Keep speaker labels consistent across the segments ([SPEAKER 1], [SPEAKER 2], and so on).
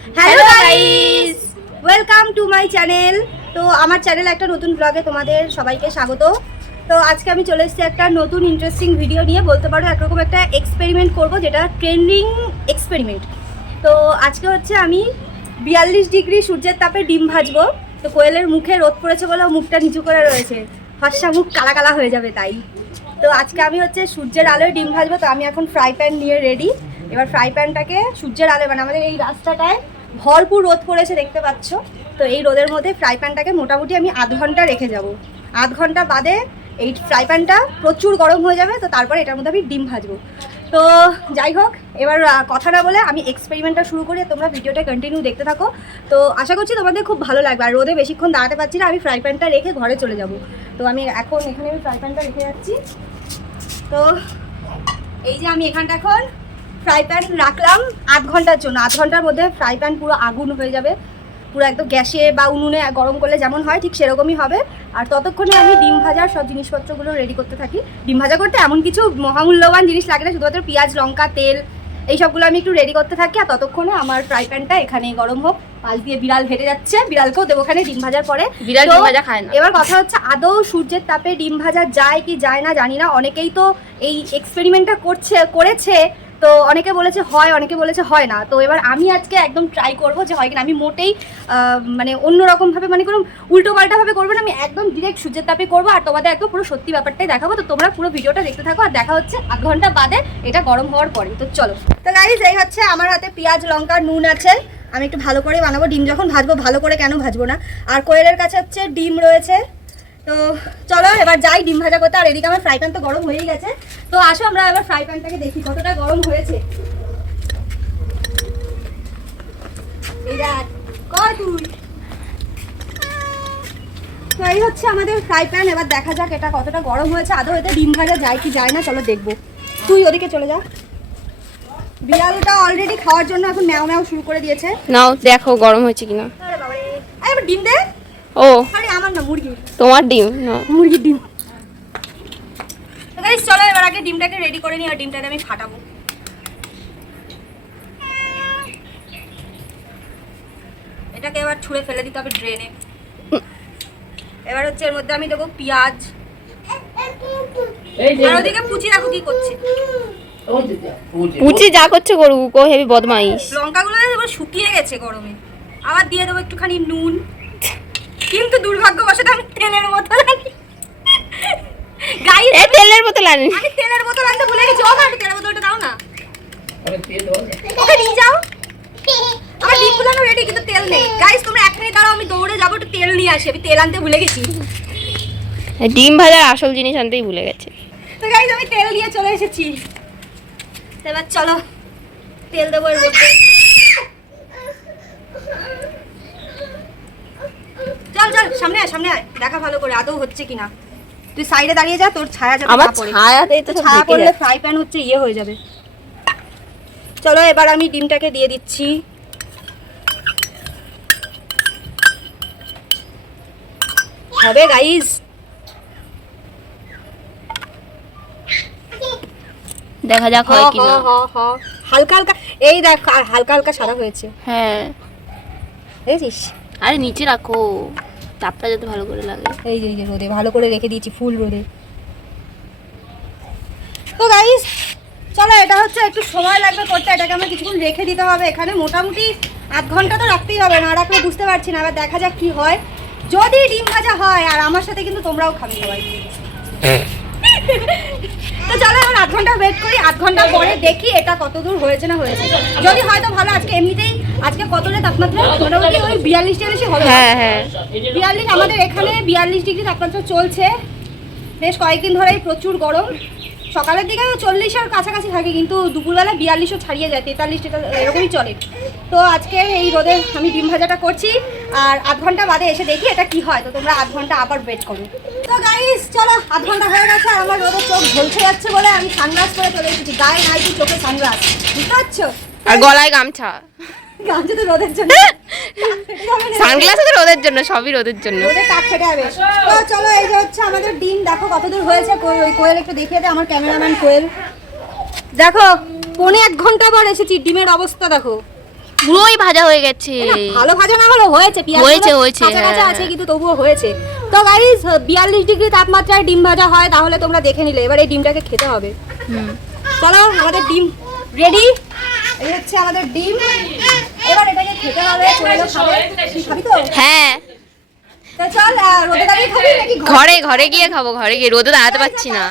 [SPEAKER 1] Hello guys welcome to my channel তো আমার চ্যানেলে একটা নতুন ব্লগে তোমাদের সবাইকে স্বাগত। তো আজকে আমি চলে এসেছি একটা নতুন ইন্টারেস্টিং ভিডিও নিয়ে। বলতে পারো একরকম একটা এক্সপেরিমেন্ট করব যেটা ট্রেন্ডিং এক্সপেরিমেন্ট তো আজকে হচ্ছে আমি বিয়াল্লিশ ডিগ্রি সূর্যের তাপে ডিম ভাজবো। তো কোয়েলের মুখে রোদ পড়েছে বলে মুখটা নিচু করে রয়েছে। ফর্সা মুখ কালা কালা হয়ে যাবে তাই। তো আজকে আমি হচ্ছে সূর্যের আলোয় ডিম ভাজবো। তো আমি এখন ফ্রাই প্যান নিয়ে রেডি এবার ফ্রাই প্যানটাকে সূর্যের আলোয় মানে আমাদের এই রাস্তাটায় ভরপুর রোদ পড়েছে দেখতে পাচ্ছ। তো এই রোদের মধ্যে ফ্রাই প্যানটাকে মোটামুটি আমি আধ ঘণ্টা রেখে যাব। আধ ঘণ্টা বাদে এই ফ্রাই প্যানটা প্রচুর গরম হয়ে যাবে, তো তারপরে এটার মধ্যে আমি ডিম ভাজবো। তো যাই হোক, এবার কথা না বলে আমি এক্সপেরিমেন্টটা শুরু করি, তোমরা ভিডিওটা কন্টিনিউ দেখতে থাকো। তো আশা করছি তোমাদের খুব ভালো লাগবে, আর রোদে বেশিক্ষণ দাঁড়াতে পারছি না, আমি ফ্রাই প্যানটা রেখে ঘরে চলে যাব। তো আমি এখন এখানে আমি ফ্রাই প্যানটা রেখে যাচ্ছি। তো এই যে আমি এখানটা এখন ফ্রাই প্যান রাখলাম আধ ঘণ্টার জন্য। আধ ঘণ্টার মধ্যে ফ্রাই প্যান পুরো আগুন হয়ে যাবে। পুরো একদম গ্যাসে বা উনুনে গরম করলে যেমন হয় ঠিক সেরকমই হবে। আর ততক্ষণে আমি ডিম ভাজার সব জিনিসপত্রগুলো রেডি করতে থাকি। ডিম ভাজা করতে এমন কিছু মহামূল্যবান জিনিস লাগে না শুধুমাত্র পেঁয়াজ লঙ্কা তেল এই সবগুলো আমি একটু রেডি করতে থাকি। আর ততক্ষণে আমার ফ্রাই প্যানটা এখানে গরম হোক। পাল দিয়ে বিড়াল হেঁটে যাচ্ছে। বিড়ালকেও দেবো ওখানে ডিম ভাজার পরে।
[SPEAKER 2] বিড়াল ডিম ভাজা খায় না।
[SPEAKER 1] এবার কথা হচ্ছে আদৌ সূর্যের তাপে ডিম ভাজা যায় কি যায় না জানি না। অনেকেই তো এই এক্সপেরিমেন্টটা করছে করেছে। তো অনেকে বলেছে হয়, অনেকে বলেছে হয় না। তো এবার আমি আজকে একদম ট্রাই করব যে হয় কিনা। আমি মোটেই মানে অন্যরকমভাবে মানে কোনো উল্টো পাল্টাভাবে করব না। আমি একদম ডিরেক্ট সূর্যের তাপে করব আর তোমাদের একদম পুরো সত্যি ব্যাপারটাই দেখাবো। তো তোমরা পুরো ভিডিওটা দেখতে থাকো আর দেখা হচ্ছে আধ ঘণ্টা বাদে। এটা গরম হওয়ার পরে তো চলো। তো গাইজ এই হচ্ছে আমার হাতে পেঁয়াজ, লঙ্কা, নুন আছে। আমি একটু ভালো করে বানাবো। ডিম যখন ভাজবো, ভালো করে কেন ভাজবো না? আর কোয়েলের কাছে হচ্ছে ডিম রয়েছে। তো চলো এবার যাই ডিম ভাজা করতে। আর এদিকে আমার ফ্রাই প্যান তো গরম হয়েই গেছে। তো আসো আমরা এবার ফ্রাই প্যানটাকে দেখি কতটা গরম হয়েছে। এই তো এই হচ্ছে আমাদের ফ্রাই প্যান এবার দেখা যাক এটা কতটা গরম হয়েছে। আদৌ এতে ডিম ভাজা যায় কি যায় না চলো দেখব। তুই ওদিকে চলে যা। বিড়ালটা অলরেডি খাওয়ার জন্য এখন ম্যাও ম্যাও শুরু করে দিয়েছে।
[SPEAKER 2] নাও দেখো গরম হয়েছে কিনা।
[SPEAKER 1] আরে এবার ডিম দে।
[SPEAKER 2] ও।
[SPEAKER 1] আরে আমার না মুরগি।
[SPEAKER 2] তোমার ডিম? নাও
[SPEAKER 1] মুরগির ডিম। চলো এবার আগে ডিমটাকে রেডি করে নিই আর ডিমটাকে আমি ফাটাবো। এটাকে এবার ছুঁড়ে ফেলে দিতে হবে ড্রেনে এবার হচ্ছে এর মধ্যে আমি দেবো পেঁয়াজ। আর ওদিকে পুচি রাখো কি করছে।
[SPEAKER 2] পুচি যা করছে করুক ও হেভি বদমাইশ।
[SPEAKER 1] লঙ্কাগুলো এবার শুকিয়ে গেছে গরমে। আবার দিয়ে দেবো একটুখানি নুন। কিন্তু দুর্ভাগ্যবশত আমি তেলের বোতল আনি গাইস
[SPEAKER 2] এ তেলের বোতল আনি
[SPEAKER 1] আমি তেলের বোতল আনতে ভুলে গেছি। ও মা একটু তেলের বোতলটা দাও না। ওকে নিয়ে যাও। আমার ডিমগুলো রেডি কিন্তু তেল নেই। গাইস তোমরা এক মিনিট দাঁড়াও আমি দৌড়ে যাব একটু তেল নিয়ে আসি। আমি তেল আনতে ভুলে গেছি।
[SPEAKER 2] ডিম ভাজার আসল জিনিস আনতেই ভুলে গেছে।
[SPEAKER 1] তো গাইস আমি তেল নিয়ে চলে এসেছি। এবার চলো তেল দেবো এর মধ্যে। চল চল সামনে আয় সামনে আয়। দেখা ভালো করে আদৌ হচ্ছে কিনা। তুই সাইডে দাঁড়িয়ে যা তোর ছায়া যাবে
[SPEAKER 2] আমার ছায়াতেই তো
[SPEAKER 1] ছায়া পড়লে ফ্রাই প্যান হচ্ছে ইয়ে হয়ে যাবে। চলো এবার আমি ডিমটাকে দিয়ে দিচ্ছি। হবে গাইস
[SPEAKER 2] দেখা যাক হয় কিনা।
[SPEAKER 1] হালকা হালকা এই দেখ আর হালকা হালকা সাদা হয়েছে।
[SPEAKER 2] হ্যাঁ।
[SPEAKER 1] দেখেছিস?
[SPEAKER 2] আরে নিচে রাখো। তাপটা যাতে ভালো করে লাগে।
[SPEAKER 1] এই যে এই যে রোদে ভালো করে রেখে দিয়েছি ফুল রোদে। তো গাইস চলো এটা হচ্ছে একটু সময় লাগবে করতে। এটাকে আমার কিছুক্ষণ রেখে দিতে হবে এখানে। মোটামুটি আধ ঘণ্টা তো রাখতেই হবে না রাখলে বুঝতে পারছি না। এবার দেখা যাক কি হয়। যদি ডিম ভাজা হয় আর আমার সাথে কিন্তু তোমরাও খাবে সবাই। তো চলো এখন আধ ঘণ্টা ওয়েট করি। আধ ঘণ্টা পরে দেখি এটা কত দূর হয়েছে না হয়েছে। যদি হয়তো ভালো আজকে এমনিতেই আজকে কতটা তাপমাত্রা? মোটামুটি ওই বিয়াল্লিশ টিয়াল্লিশই হবে
[SPEAKER 2] হ্যাঁ হ্যাঁ।
[SPEAKER 1] বিয়াল্লিশ আমাদের এখানে বিয়াল্লিশ ডিগ্রি তাপমাত্রা চলছে। বেশ কয়েকদিন ধরেই প্রচুর গরম। সকালের দিকে চল্লিশের কাছাকাছি থাকে কিন্তু দুপুরবেলা বিয়াল্লিশও ছাড়িয়ে যায় তেতাল্লিশ এরকমই চলে। তো আজকে এই রোদে আমি ডিম ভাজাটা করছি আর আধ ঘণ্টা বাদে এসে দেখি এটা কি হয়। তো তোমরা আধ ঘণ্টা আবার ওয়েট করো। তো গাইস চলো আধ ঘণ্টা হয়ে গেছে আর আমার রোদের চোখ ঝলসে যাচ্ছে বলে আমি সানগ্লাস করে চলে এসেছি। গায়ে নাই কি চোখে সানগ্লাস বুঝতে পারছ?
[SPEAKER 2] আর গলায় গামছা।
[SPEAKER 1] গামছা তো রোদের জন্য।
[SPEAKER 2] সানগ্লাস তো রোদের জন্য সবই রোদের জন্য।
[SPEAKER 1] ওদের টাক ফেটে যাবে তো চলো এই যে হচ্ছে আমাদের ডিম। দেখো কতদূর হয়েছে ওই কোয়েল একটু দেখিয়ে দে আমার ক্যামেরাম্যান কোয়েল। দেখো পৌনে এক ঘণ্টা পর এসেছি ডিমের অবস্থা দেখো।
[SPEAKER 2] পুরোই ভাজা হয়ে গেছে।
[SPEAKER 1] ভালো ভাজা না হলেও হয়েছে পেঁয়াজ
[SPEAKER 2] হয়েছে, হয়েছে,
[SPEAKER 1] কাঁচা
[SPEAKER 2] হ্যাঁ।
[SPEAKER 1] আছে কিন্তু তবুও হয়েছে। তো গাইস বিয়াল্লিশ ডিগ্রি তাপমাত্রায় ডিম ভাজা হয় তাহলে তোমরা দেখে নিলে। এবার এই ডিমটাকে খেতে হবে। চলো আমাদের ডিম রেডি এই হচ্ছে আমাদের ডিম। এবার এটাকে খেতে হবে চলো খাবে। তুই খাবি তো?
[SPEAKER 2] হ্যাঁ।
[SPEAKER 1] চল আহ, রোদে দাঁড়িয়ে খাবি নাকি ঘরে?
[SPEAKER 2] ঘরে ঘরে গিয়ে খাব ঘরে গিয়ে। রোদে দাঁড়াতে পারছি না।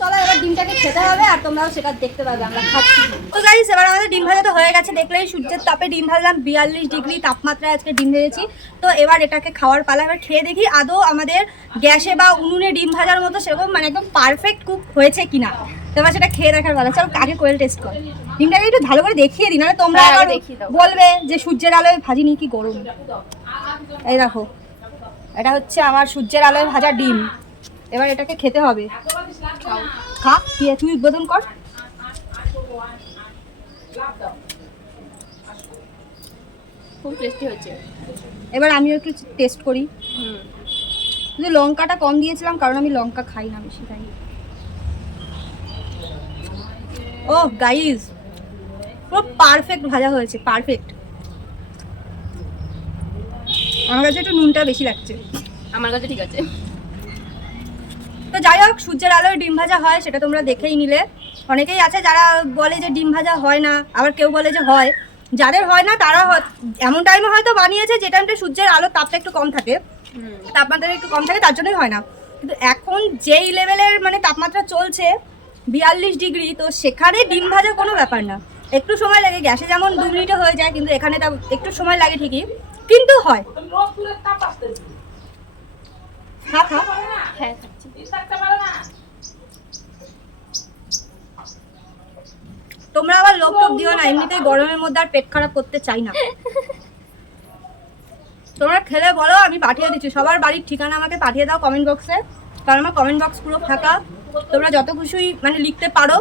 [SPEAKER 1] চলো এবার ডিমটাকে খেতে হবে আর তোমরাও সেটা দেখতে পাবে আমরা খাচ্ছি। তো গাইস এবার আমাদের ডিম ভাজা তো হয়ে গেছে দেখলেই সূর্যের তাপে ডিম ভাজলাম বিয়াল্লিশ ডিগ্রি তাপমাত্রায় আজকে ডিম ভেজেছি। তো এবার এটাকে খাওয়ার পালা এবার খেয়ে দেখি আদৌ আমাদের গ্যাসে বা উনুনে ডিম ভাজার মতো সেরকম মানে একদম পারফেক্ট কুক হয়েছে কিনা। তো এবার সেটা খেয়ে দেখার পালা চল আগে কোয়েল টেস্ট কর। ডিমটাকে একটু ভালো করে দেখিয়ে দিই নাহলে তোমরা
[SPEAKER 2] হ্যাঁ,
[SPEAKER 1] আবার বলবে যে সূর্যের আলোয় ভাজিনি কি গরম। এই দেখো এটা হচ্ছে আমার সূর্যের আলোয় ভাজা ডিম। এবার এটাকে খেতে হবে। খা কি তুই উদ্বোধন কর।
[SPEAKER 2] খুব টেস্টি
[SPEAKER 1] এবার আমিও একটু টেস্ট করি।
[SPEAKER 2] হুম।
[SPEAKER 1] শুধু লঙ্কাটা কম দিয়েছিলাম কারণ আমি লঙ্কা খাই না বেশি তাই ও গাইস পুরো পারফেক্ট ভাজা হয়েছে পারফেক্ট আমার কাছে একটু নুনটা বেশি লাগছে।
[SPEAKER 2] আমার কাছে ঠিক আছে।
[SPEAKER 1] তো যাই হোক সূর্যের আলোয় ডিম ভাজা হয় সেটা তোমরা দেখেই নিলে। অনেকেই আছে যারা বলে যে ডিম ভাজা হয় না আবার কেউ বলে যে হয়। যাদের হয় না তারা এমন টাইমে হয়তো বানিয়েছে যে টাইমটা সূর্যের আলো তাপটা একটু কম থাকে। তাপমাত্রা একটু কম থাকে তার জন্যই হয় না। কিন্তু এখন যেই লেভেলের মানে তাপমাত্রা চলছে বিয়াল্লিশ ডিগ্রি তো সেখানে ডিম ভাজা কোনো ব্যাপার না। একটু সময় লাগে গ্যাসে যেমন দু মিনিটে হয়ে যায় কিন্তু এখানে তা একটু সময় লাগে ঠিকই কিন্তু হয়।
[SPEAKER 2] হ্যাঁ
[SPEAKER 1] তোমরা আবার লোভ টোপ দিও না এমনিতেই গরমের মধ্যে আর পেট খারাপ করতে চাই না। তোমরা খেলে বলো আমি পাঠিয়ে দিচ্ছি সবার বাড়ির ঠিকানা আমাকে পাঠিয়ে দাও কমেন্ট বক্সে কারণ আমার কমেন্ট বক্স পুরো ফাঁকা। তোমরা যত খুশি মানে লিখতে পারো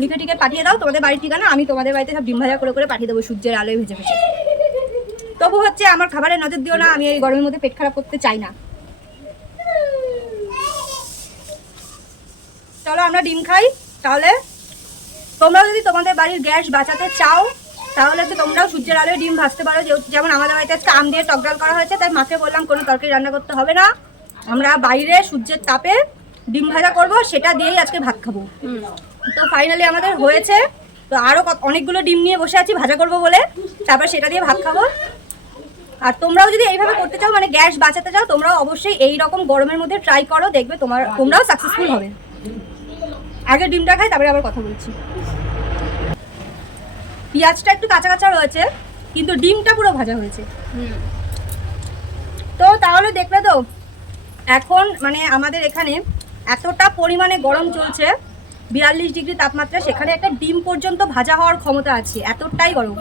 [SPEAKER 1] লিখে টিকে পাঠিয়ে দাও, তোমাদের বাড়ির ঠিকানা, আমি তোমাদের বাড়িতে সব ডিম ভাজা করে করে পাঠিয়ে দেবো, সূর্যের আলোয় ভেজে ভেজে। তবু হচ্ছে আমার খাবারে নজর দিও না, আমি এই গরমের মধ্যে পেট খারাপ করতে চাই না। চলো আমরা ডিম খাই, তাহলে। তোমরা যদি তোমাদের বাড়ির গ্যাস বাঁচাতে চাও, তাহলে হচ্ছে তোমরাও সূর্যের আলোয় ডিম ভাজতে পারো যেমন আমাদের বাড়িতে আজকে আম দিয়ে টকডাল করা হয়েছে, তাই মাকে বললাম, কোনো তরকারি রান্না করতে হবে না। আমরা বাইরে সূর্যের তাপে ডিম ভাজা করব সেটা দিয়েই আজকে ভাত খাব।
[SPEAKER 2] হুম।
[SPEAKER 1] তো ফাইনালি আমাদের হয়েছে। তো আরও অনেকগুলো ডিম নিয়ে বসে আছি ভাজা করব বলে। তারপর সেটা দিয়ে ভাত খাব। আর তোমরাও যদি এইভাবে করতে চাও মানে গ্যাস বাঁচাতে চাও তোমরাও অবশ্যই এই রকম গরমের মধ্যে ট্রাই করো দেখবে তোমার তোমরাও সাকসেসফুল হবে। আগে ডিমটা খাই তারপরে আবার কথা বলছি। পেঁয়াজটা একটু কাঁচা কাঁচা রয়েছে কিন্তু ডিমটা পুরো ভাজা হয়েছে।
[SPEAKER 2] হুম।
[SPEAKER 1] তো তাহলে দেখলে তো এখন মানে আমাদের এখানে এতটা পরিমাণে গরম চলছে, বিয়াল্লিশ ডিগ্রি তাপমাত্রা, সেখানে একটা ডিম পর্যন্ত ভাজা হওয়ার ক্ষমতা আছে, এতটাই গরম।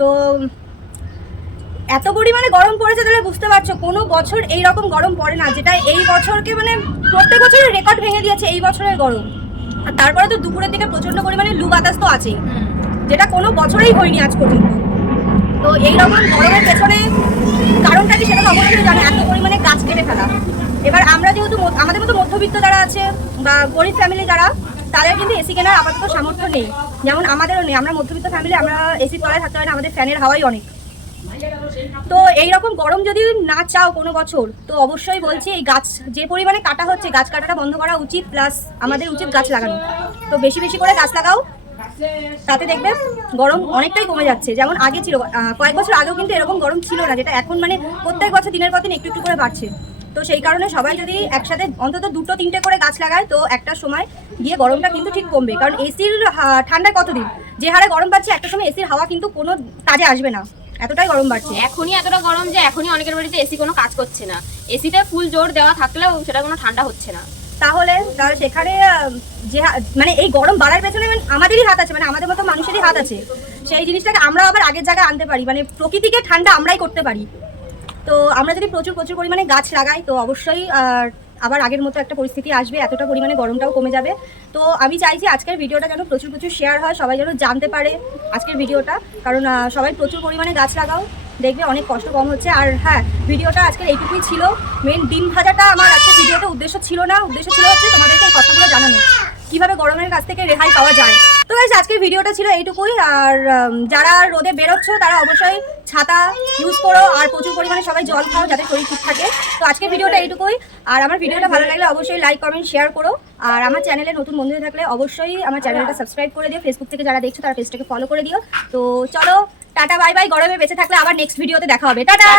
[SPEAKER 1] তো, এত পরিমাণে গরম পড়েছে তাহলে বুঝতে পারছ, কোনো বছর এই রকম গরম পড়ে না, যেটা এই বছরকে মানে প্রত্যেক বছরের রেকর্ড ভেঙে দিয়েছে এই বছরের গরম। আর তারপরে তো দুপুরের দিকে প্রচণ্ড পরিমাণে লু বাতাস তো আছেই, যেটা কোনো বছরেই হয়নি আজ পর্যন্ত। তো এই রকম গরমের পেছনে কারণটা কি সেটা অবশ্যই জানে, এত পরিমাণে গাছ কেটে ফেলা। এবার আমরা যেহেতু আমাদের মতো মধ্যবিত্ত যারা আছে বা গরিব ফ্যামিলি যারা, তাদের কিন্তু এসি কেনার আপাতত সামর্থ্য নেই। যেমন আমাদেরও নেই। আমরা মধ্যবিত্ত ফ্যামিলি আমরা এসি তলায় থাকতে পারি না, আমাদের ফ্যানের হাওয়াই অনেক। তো এই রকম গরম যদি না চাও কোনো বছর, তো অবশ্যই বলছি এই গাছ, যে পরিমাণে কাটা হচ্ছে, গাছ কাটাটা বন্ধ করা উচিত প্লাস আমাদের উচিত গাছ লাগানো। তো বেশি বেশি করে গাছ লাগাও। তাতে দেখবে গরম অনেকটাই কমে যাচ্ছে। যেমন আগে ছিল কয়েক বছর আগেও কিন্তু এরকম গরম ছিল না, যেটা এখন মানে প্রত্যেক বছর দিনের পর দিন একটু একটু করে বাড়ছে। তো সেই কারণে সবাই যদি একসাথে অন্তত দুটো তিনটে করে গাছ লাগায় তো একটা সময় গিয়ে গরমটা কিন্তু ঠিক কমবে। কারণ এসির ঠান্ডায় কতদিন? যে হারে গরম বাড়ছে একটা সময় এসির হাওয়া কিন্তু কোনো কাজে আসবে না। এতটাই গরম বাড়ছে।
[SPEAKER 2] এখনই এতটা গরম যে এখনই অনেকের বাড়িতে এসি কোনো কাজ করছে না। এসিতে ফুল জোর দেওয়া থাকলেও সেটা কোনো ঠান্ডা হচ্ছে না।
[SPEAKER 1] তাহলে তাহলে সেখানে যে মানে এই গরম বাড়ার পেছনে মানে আমাদেরই হাত আছে মানে আমাদের মতো মানুষেরই হাত আছে। সেই জিনিসটাকে আমরা আবার আগের জায়গায় আনতে পারি। মানে প্রকৃতিকে ঠান্ডা আমরাই করতে পারি। তো আমরা যদি প্রচুর প্রচুর পরিমাণে গাছ লাগাই, তো অবশ্যই আবার আগের মতো একটা পরিস্থিতি আসবে, এতটা পরিমাণে গরমটাও কমে যাবে। তো আমি চাই যে আজকের ভিডিওটা যেন প্রচুর প্রচুর শেয়ার হয়, সবাই যেন জানতে পারে আজকের ভিডিওটা। কারণ সবাই প্রচুর পরিমাণে গাছ লাগাও, দেখবে অনেক কষ্ট কম হচ্ছে। আর হ্যাঁ ভিডিওটা আজকের এইটুকুই ছিল। মেন ডিম ভাজাটা আমার আজকের ভিডিওতে উদ্দেশ্য ছিল না। উদ্দেশ্য ছিল হচ্ছে তোমাদেরকে এই কথাগুলো জানানো। কীভাবে গরমের কাছ থেকে রেহাই পাওয়া যায়। তো আজকের ভিডিওটা ছিল এইটুকুই। আর যারা রোদে বেরোচ্ছ, তারা অবশ্যই ছাতা ইউজ করো আর প্রচুর পরিমাণে সবাই জল খাও যাতে শরীর ঠিক থাকে। তো আজকের ভিডিওটা এইটুকুই। আর আমার ভিডিওটা ভালো লাগলে অবশ্যই লাইক কমেন্ট শেয়ার করো। আর আমার চ্যানেলে নতুন বন্ধু থাকলে অবশ্যই আমার চ্যানেলটা সাবস্ক্রাইব করে দিও। ফেসবুক থেকে যারা দেখছ তারা পেজটাকে ফলো করে দিও। তো চলো, টাটা বাই বাই গরমে বেঁচে থাকলে আবার নেক্সট ভিডিওতে দেখা হবে।
[SPEAKER 2] টাটা।